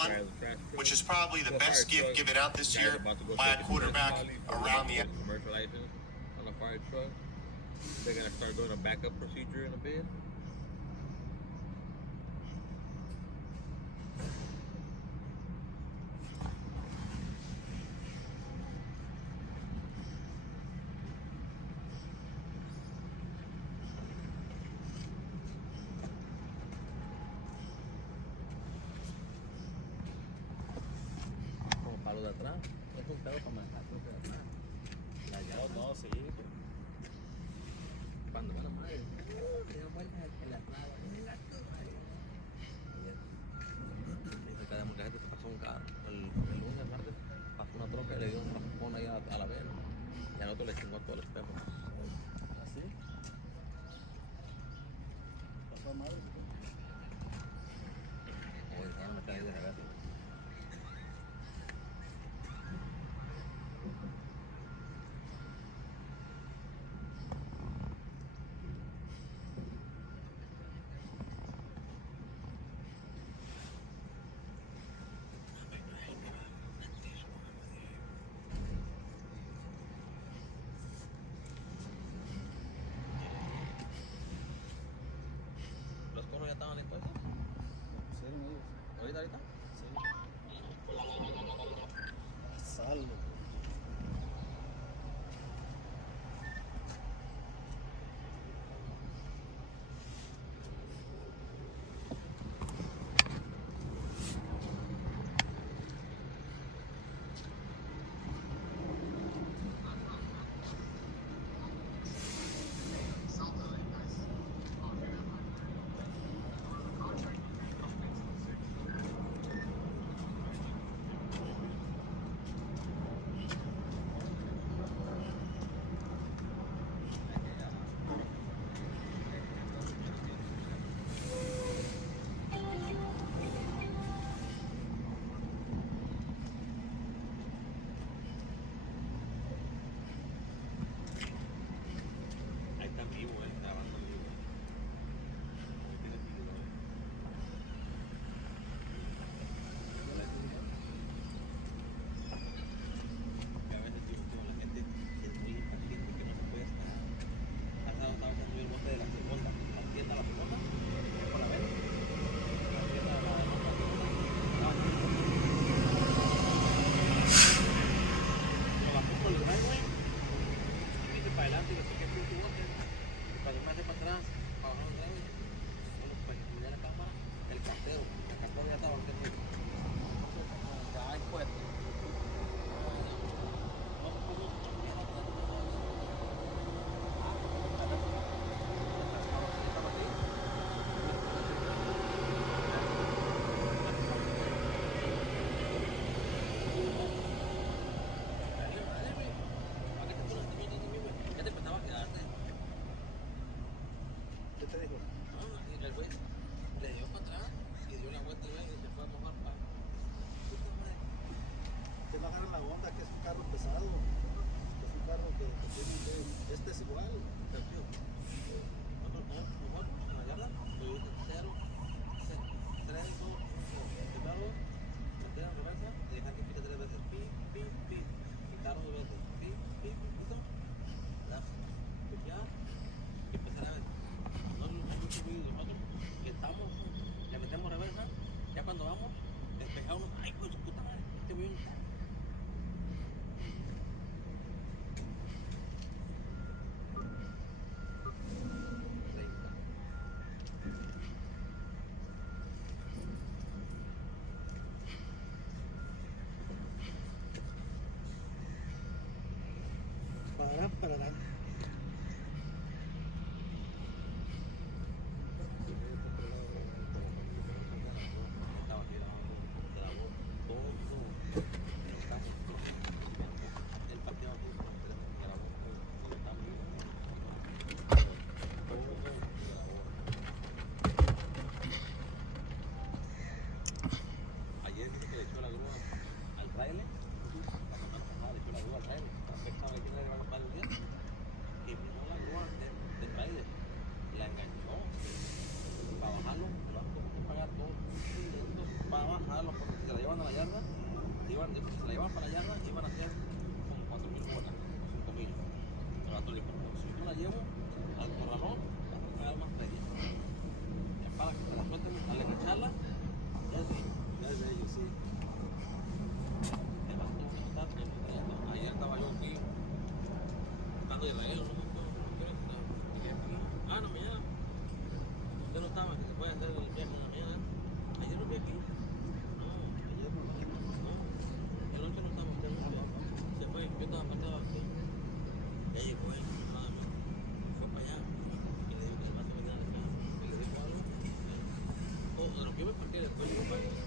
one, which is probably the best gift given out this year by a quarterback around the commercial license on a fire truck. They're gonna start doing a backup procedure in a bit. Como palo de atrás, es un pedo para manejar, creo que de atrás. La llave. No, sí. Cuando va la madre, le dio vueltas en la clava, dice que mucha gente se pasó un carro, el lunes, el martes, pasó una troca y le dio un raspón ahí a la vena, y al otro le chingó todo el espejo. ¿Así? ¿Pasó mal? Oye, estaban una caída de regato. ¿Los conos ya estaban dispuestos? ¿Pusieron ellos? ¿Ahorita? Sí. Salvo. Ahí está vivo, ahí está grabando vivo. Que a veces digo que la gente es muy impaciente, que no se puede esperar. Estaba usando el bote de la segunda, partiendo la segunda, para ver. Partiendo la lo bajó por el driveway, y dice para adelante y le saqué tu bote. Cuando me hace para atrás, para bajar el driveway, solo para incluir la cámara, el cartero ya estaba haciendo ya hay puerto. Ya te pensaba quedarte. ¿Qué te dijo? Y el güey le dio para atrás y dio la vuelta y se fue a mojar para. Que bajaron la Honda, que es un carro pesado. Es un carro que tiene que... Este es igual. Mejor en la yarda, le dio 0, 3, 2, 1. Primero, meter en reversa y dejar que pique 3 veces. Pi, pi, pi. Quitar 2 veces. Pi, pi, pito. Piquear y empezar a ver. No es mucho ruido de nosotros. Que estamos, le metemos reversa. Ya cuando vamos, despejamos. Ay, pues su puta madre, este güey no está. Para adelante. Estaba tirado de la voz. Todo en el caso. El partido de la voz. Está muy ayer dice que le echó la grúa al trailer. La semana pasada le echó la grúa al trailer. Pensaba que tiene que grabar el día. Que vino la grúa de trailer. La enganchó para bajarlo. Lo han tenido que pagar todo. Para bajarlo porque se la a la yarda, si se la llevan para la yarda, iban a hacer como 4,000 cuotas, 5,000. El vato le dijo, si yo la llevo al corralón, vas a pagar más feria. Ya para que se la suelten al engancharla, ya es de ellos. Ya es de ellos, sí. El vato no está trayendo. Ayer estaba yo aquí, buscando Israel, no me acuerdo, no quiero estar. Dije aquí, en la mañana. Usted no estaba, que se puede hacer el viaje en la mañana. Ayer no vi aquí. No, Ayer no lo vimos. no. El noche no estaba, usted no estaba. Se fue, yo estaba pasado aquí. Ya llegó él, nada más. Fue para allá. Y le dijo que se va a meter acá. Y le dijo algo. O de lo que iba a partir después, llegó para allá.